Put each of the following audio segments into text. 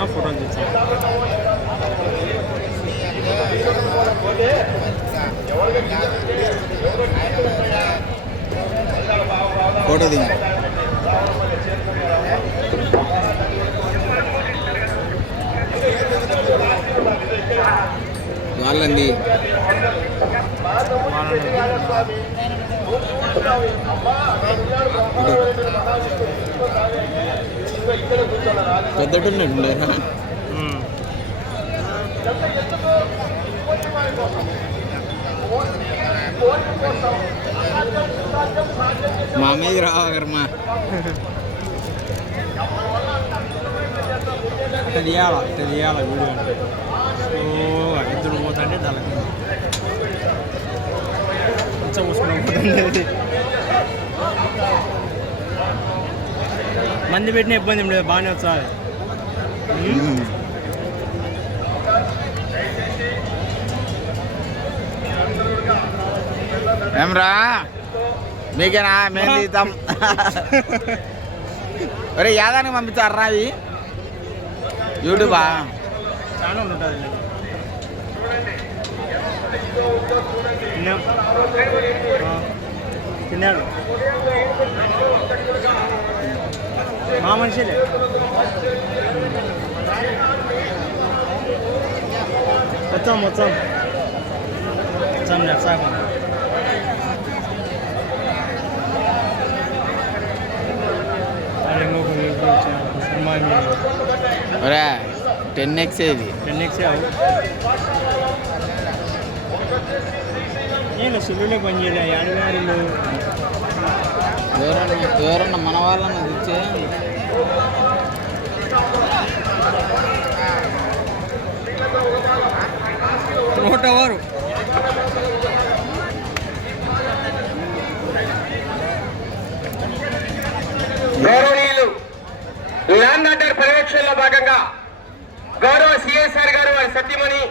తెచ్చా ఫోటోలు తెచ్చా ఫోటో దిగు వాళ్ళండి పెద్దటుండే. మా అమ్మకి రావగరమ్మా తెలియాల తీయాలా వీడియో అంటే? ఓ ఇద్దరు పోతుంటే దానికి కొంచెం మంది పెట్టిన ఇబ్బంది లేదు బాగానే వచ్చాది ఏమ్రా మీకేనా? మేము తీద్దాం. ఒరే యాదానికి పంపించారా అవి యూట్యూబా? చాలా ఉంటుంది. తిన్నాడు. మా మనిషిలే. మొత్తం మొత్తం. సినిమా ఒరే టెన్ ఎక్స్ ఇది. టెన్ ఎక్స్ నేను సులువులో పని చేయలే అడగారులు ఎవరన్నా ఎవరన్నా మన వాళ్ళని తెచ్చే నూట వారు గౌరవనీయులు ల్యాండ్ ఆర్డర్ పర్యవేక్షణలో భాగంగా గౌరవ సిఎస్ఆర్ గారు వారి సత్యమని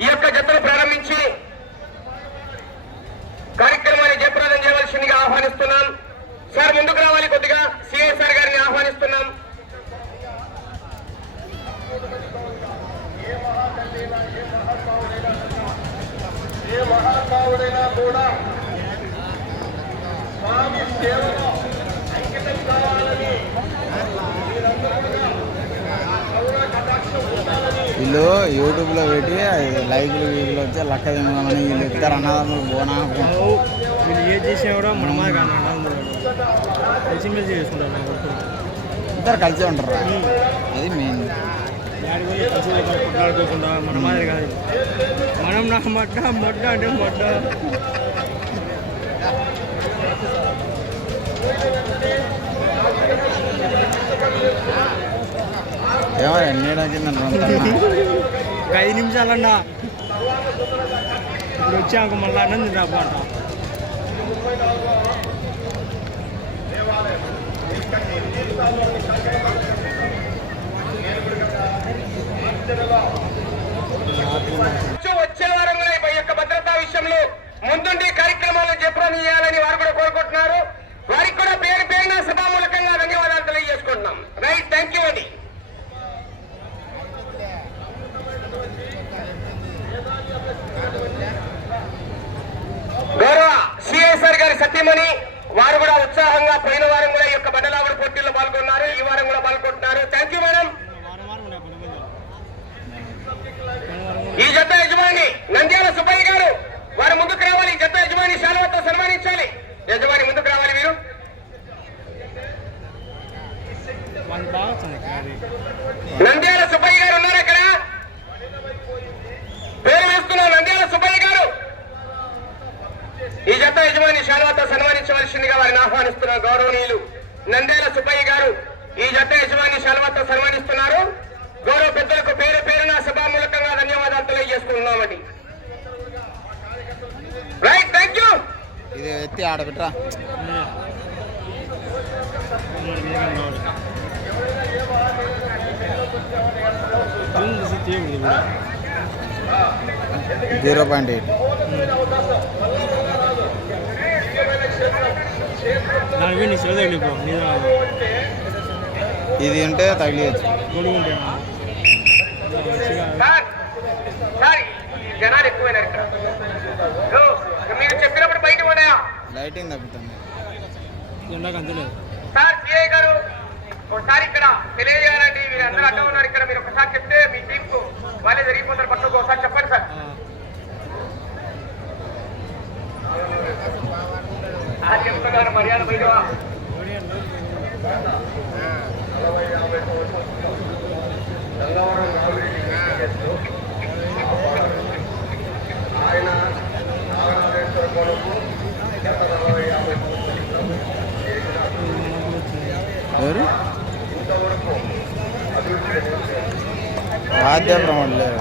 ఈ యొక్క జతను ప్రారంభించి కార్యక్రమాన్ని జయప్రదం చేయవలసిందిగా ఆహ్వానిస్తున్నాను సార్ ముందుకు రావాలి కొద్దిగా. సిఎస్ఆర్ ఆహ్వానిస్తున్నాం. ఏ మహానుభావుడైనా కూడా స్వామి సేవలో అంకితం కావాలని వీళ్ళు యూట్యూబ్లో పెట్టి అది లైక్లు వీళ్ళు వచ్చి లక్క తినమని వీళ్ళు ఇద్దరు అన్నదమ్ములు బోనా వీళ్ళు ఏది చేసినా కూడా మన మాది కానీ కలిసిమెలిసి ఇద్దరు కలిసి ఉంటారు. అది మెయిన్ కొట్లాడుకోకుండా మన మాదిరి కాదు మనం నా అంటే ఏమో ఎన్ని ఐదు నిమిషాలన్నా. ఇప్పుడు వచ్చాక మళ్ళీ అన్నం తింటాపు అంట వచ్చే- వచ్చే వారం కూడా ఈ యొక్క భద్రతా విషయంలో ముందుండి కార్యక్రమాలను జయప్రదం చేయాలని వారు కూడా కోరుకుంటున్నారు వారికి కూడా పేరు పేరున సభామూలకంగా ధన్యవాదాలు తెలియజేసుకుంటున్నాం రైట్ థ్యాంక్ యూ అండి గౌరవ సిఎస్ఆర్ గారి సత్యమణి వారు కూడా ఉత్సాహంగా పోయిన వారం కూడా ఈ యొక్క బండలాగుడు పోటీల్లో పాల్గొన్నారు ఈ వారం కూడా పాల్గొంటున్నారు థ్యాంక్ యూ మేడం ఈ జత యజమాని నంద్యాల సుబ్బయ్య గారు వారు ముందుకు రావాలి ఈ జత యజమాని శాలవతో సన్మానించాలి యజమాని ముందుకు రావాలి మీరు మనకి బాగా వచ్చింది అది నంద్యాల సుబ్బయ్య గారు ఉన్నారు అక్కడ పేరు వేస్తున్న నంద్యాల సుబ్బయ్య గారు ఈ జత యజమాని శాలవతో సన్మానించవలసిందిగా వారిని ఆహ్వానిస్తున్న గౌరవనీయులు నంద్యాల సుబ్బయ్య గారు ఈ జత యజమాని శాలవతో సన్మానిస్తున్నారు గౌరవ పెద్దలకు పేరు పేరున సభామూలకంగా ధన్యవాదాలు తెలియజేసుకుంటున్నామండి రైట్ థ్యాంక్ యూ ఇది ఎత్తి ఆడబెట్రా జీరో పాయింట్ ఎయిట్. ఇది ఉంటే తగిలియచ్చు గొడుగు ఉంటాయి జనాలు ఎక్కువైనారు ఇక్కడ ఓ, ఇక మీరు చెప్పినప్పుడు బయట ఉన్నాయా లైటింగ్ తగ్గుతుంది? సార్ సిఐ గారు ఒకసారి ఇక్కడ తెలియజేయాలండి మీరు అందరూ అడ్డం ఉన్నారు ఇక్కడ మీరు ఒకసారి చెప్తే మీ టీం కు వాళ్ళే జరిగిపోతారు పట్టుకు ఒకసారి చెప్పండి సార్. చెప్తున్నారు మర్యాద బయట. ఎవరు వాద్య ప్రమాణం లేరు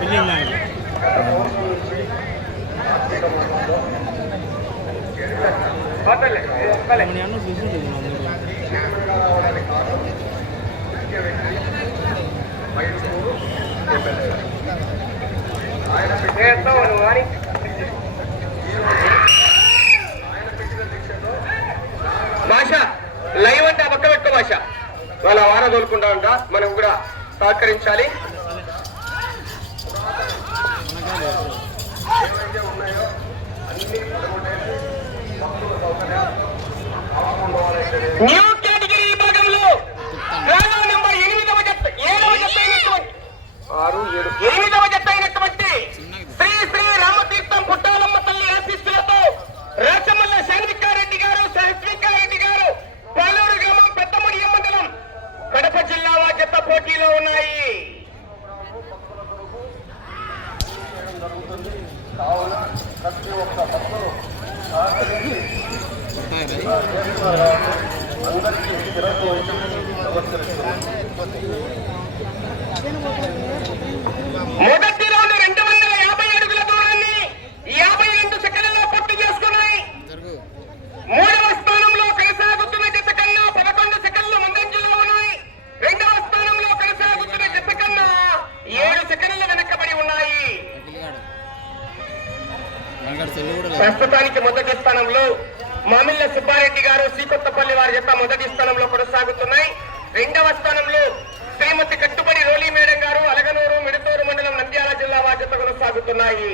వాళ్ళ మనం కూడా సహకరించాలి. న్యూ కేటగిరీ విభాగంలో ఆరు ఏడు ఎనిమిదవ జత ఉన్నాయి. మొదటి రౌండ్ రెండు ప్రస్తుతానికి మొదటి స్థానంలో మామిళ్ళ సుబ్బారెడ్డి గారు శ్రీకొత్తపల్లి వారి జత మొదటి స్థానంలో కొనసాగుతున్నాయి. రెండవ స్థానంలో శ్రీమతి కట్టుబడి రోలీ మేడం గారు అలగనూరు మిడతూరు మండలం నంద్యాల జిల్లా వారి జత కొనసాగుతున్నాయి.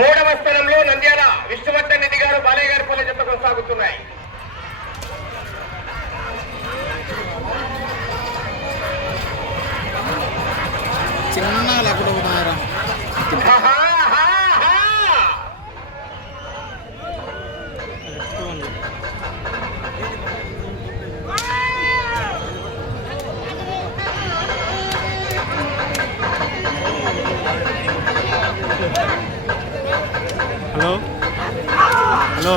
మూడవ స్థానంలో నంద్యాల విష్ణువర్ధన్ రెడ్డి గారు బాలయ్య గారి పల్లె జత కొనసాగుతున్నాయి. చిన్న हेलो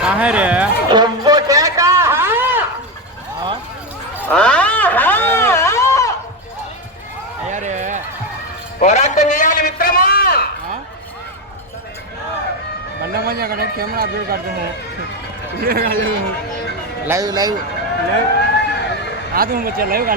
कहाँ है रे నువ్వు కేక, ఆహా. हाँ ఆహా. आया रे పోరాటం చేయాలి మిత్రమా हाँ बंदा मजा कर कैमरा अपडेट करते हो वीडियो कर ले हूँ లైవ్ లైవ్ लाइव आ तुम बच्चा लाइव कर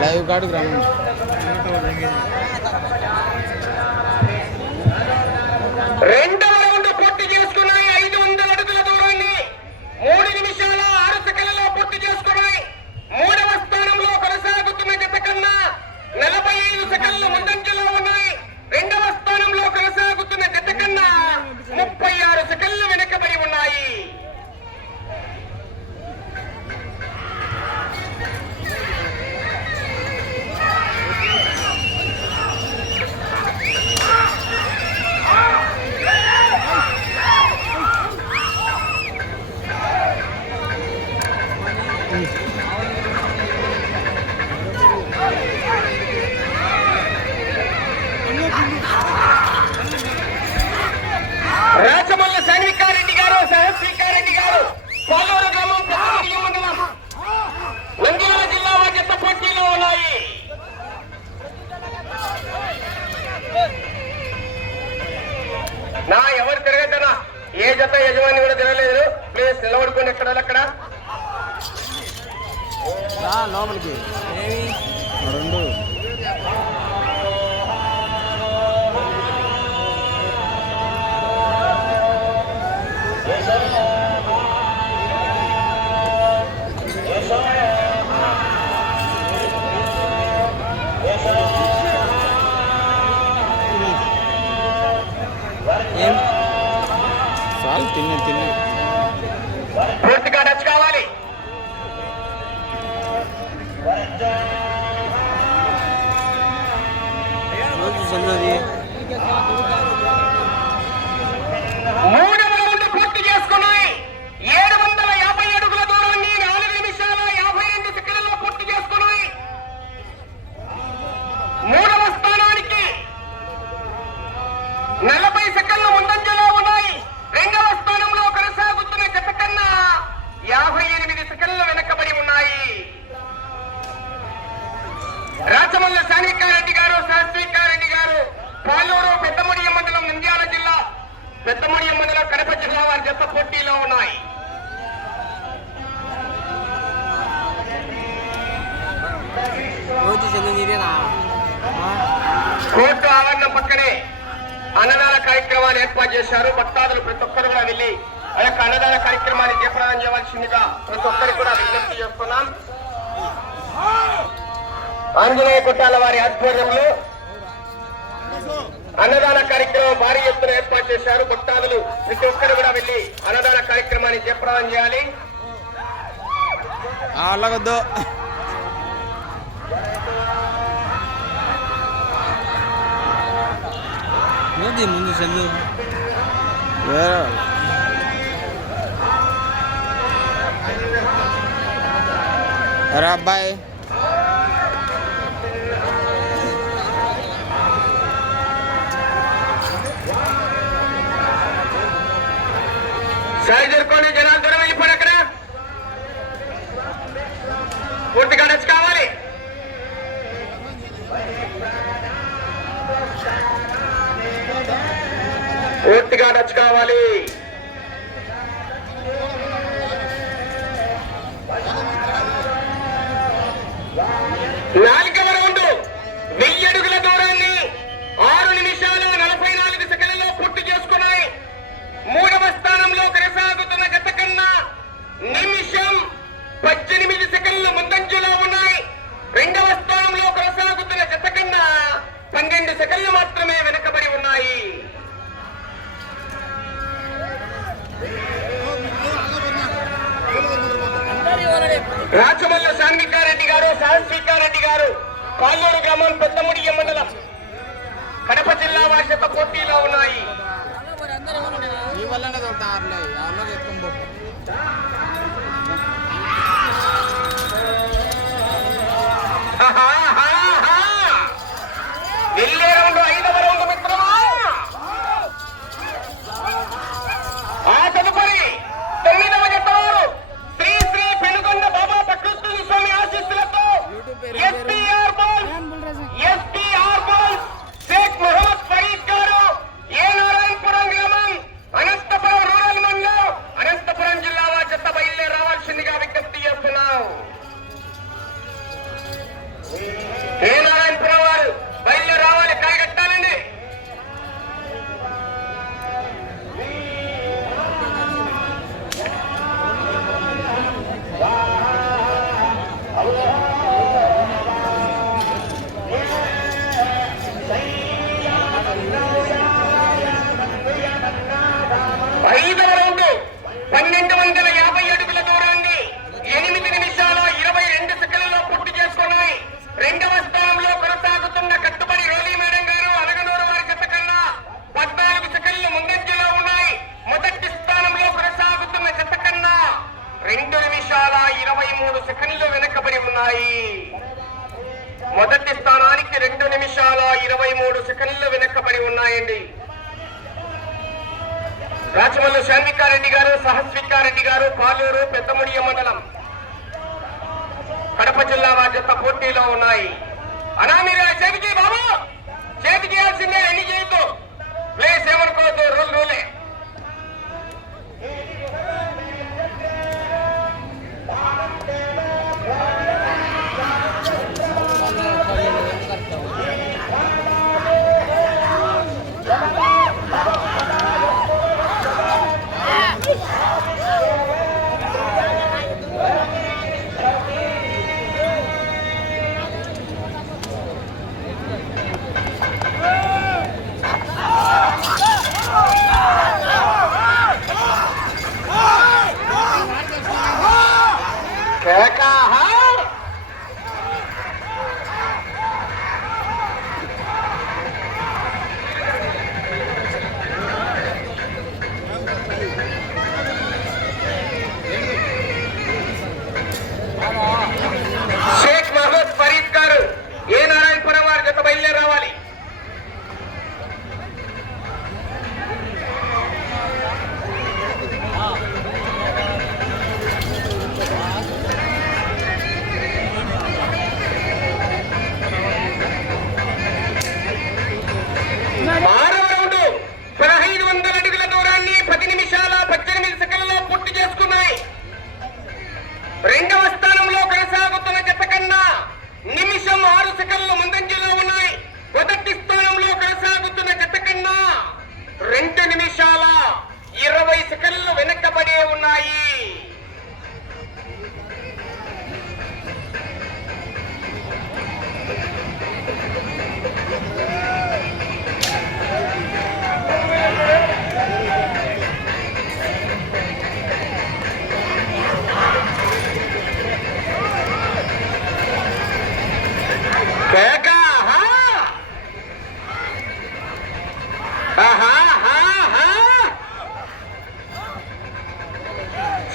లైవ్ కాడికి రెండవ రౌండ్ చేసి నిలబడుకోండి ఎక్కడ అక్కడ? లోపలికి. రెండు. ఏం? చాలు పాలూరు పెద్దమడియ మండలం నంద్యాల జిల్లా. పెద్దమడియ మండలం కడప జిల్లా వారి జత పోటీలో ఉన్నాయి. కోర్టు ఆవరణం పక్కనే అన్నదాన కార్యక్రమాలు ఏర్పాటు చేశారు. భక్తాదులు ప్రతి ఒక్కరు కూడా వెళ్ళి ఆ యొక్క అన్నదాన కార్యక్రమాన్ని జయప్రదం చేయవలసిందిగా ప్రతి ఒక్కరికి కూడా విజ్ఞప్తి చేస్తున్నాం. ఆంజనేయ కుట్టాల వారి ఆధ్వర్యంలో అన్నదాన కార్యక్రమం భారీ ఎత్తున ఏర్పాటు చేశారు. భక్తాదులు ప్రతి ఒక్కరు కూడా వెళ్ళి అన్నదాన కార్యక్రమాన్ని చెప్పడం చేయాలి. అలాగొద్దు ముందు చెందు? అబ్బాయి. సహజర్కోండి జనాలు దూరం వెళ్ళిపోయారు అక్కడ. పూర్తిగా నచ్చి కావాలి. పూర్తిగా నచ్చి కావాలి.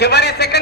చివరి సెకండ్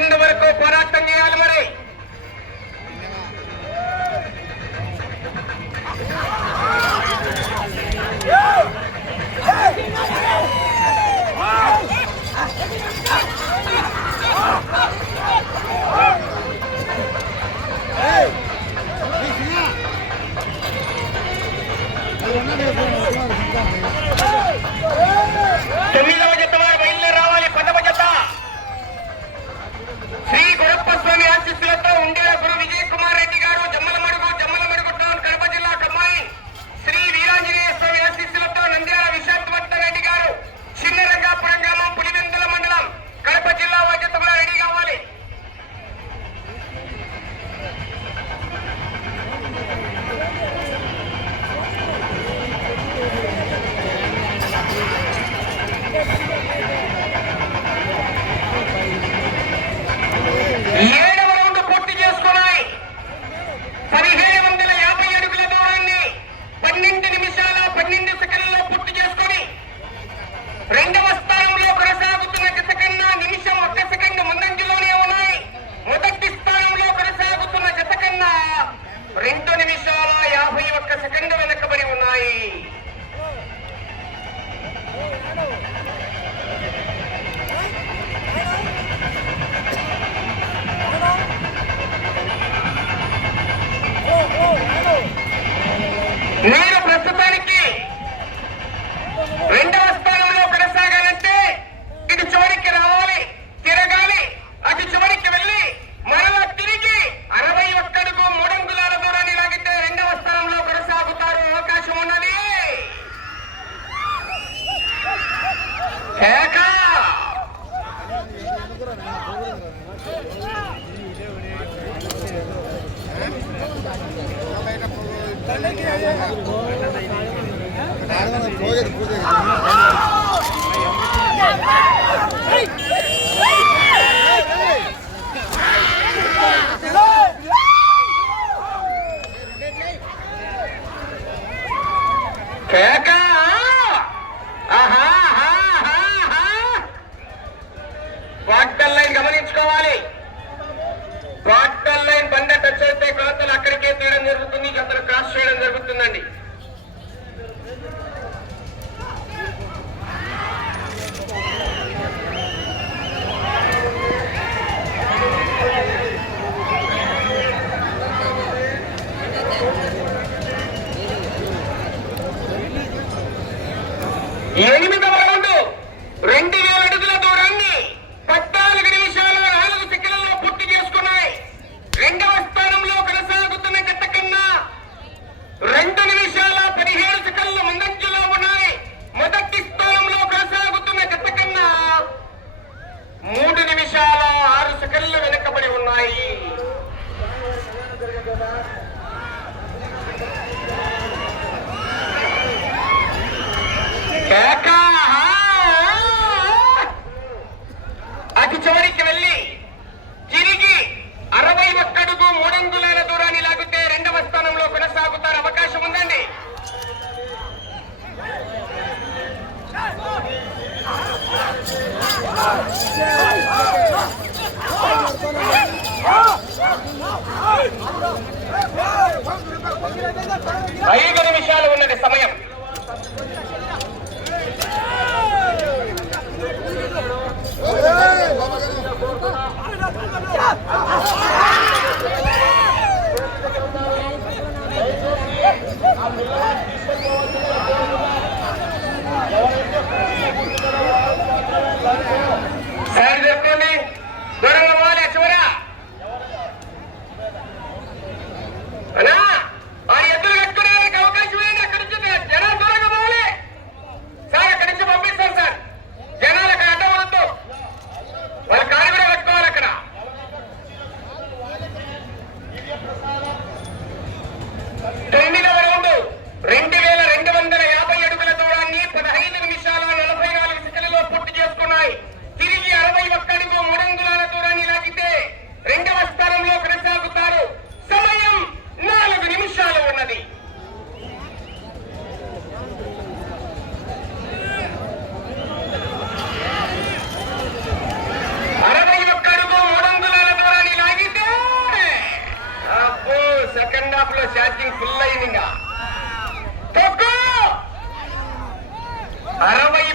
Peca!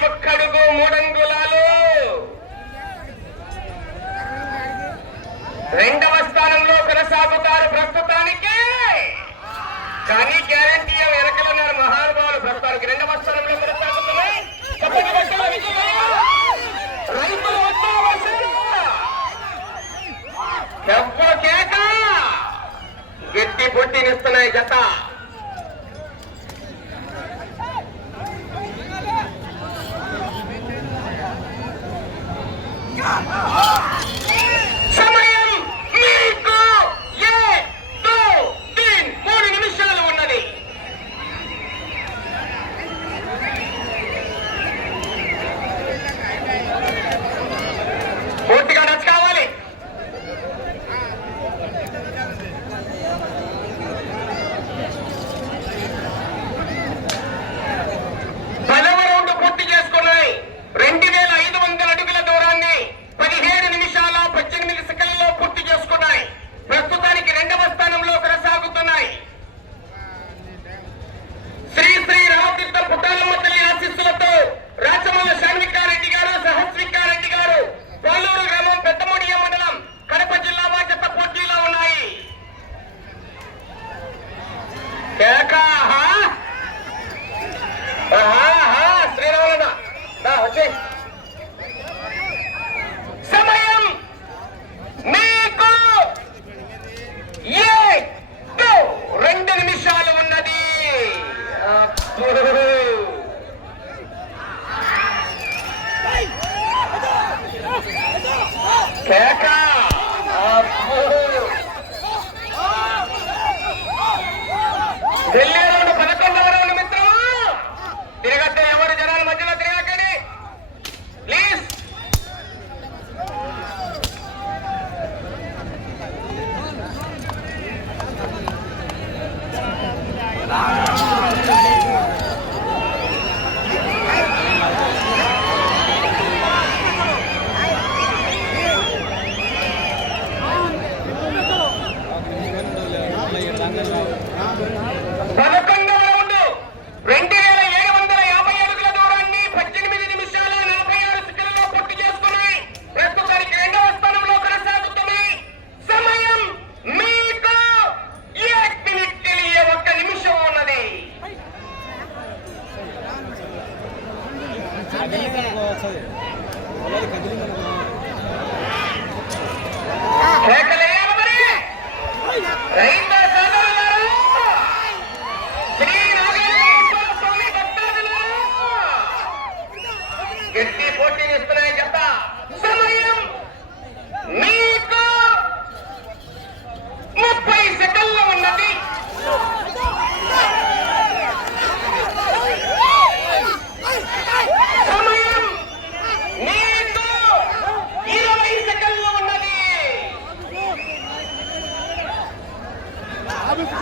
ఒక్కడుగు మూడంగులాలు. రెండవ స్థానంలో కొనసాగుతారు ప్రస్తుతానికి. కానీ గ్యారంటీ వెనకలున్నారు మహానుభావులు ప్రస్తుతానికి. రెండవ స్థానంలో కొనసాగుతున్నాయి. గట్టి పొట్టినిస్తున్నాయి జత. Ah!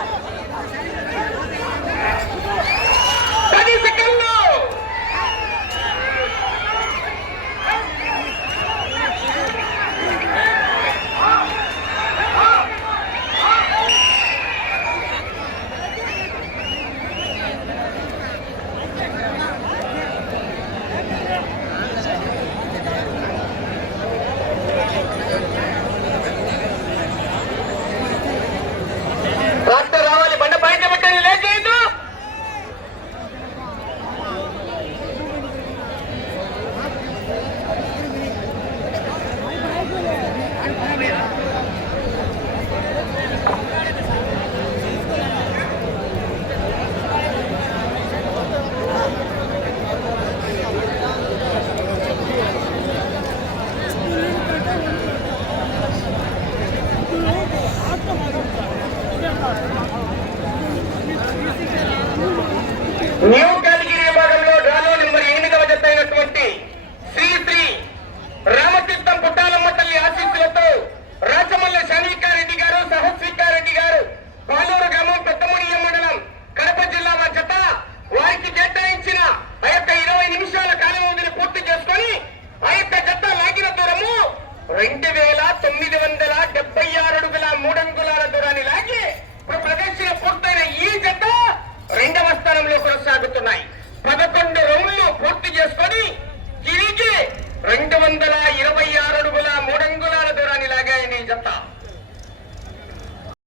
Come on.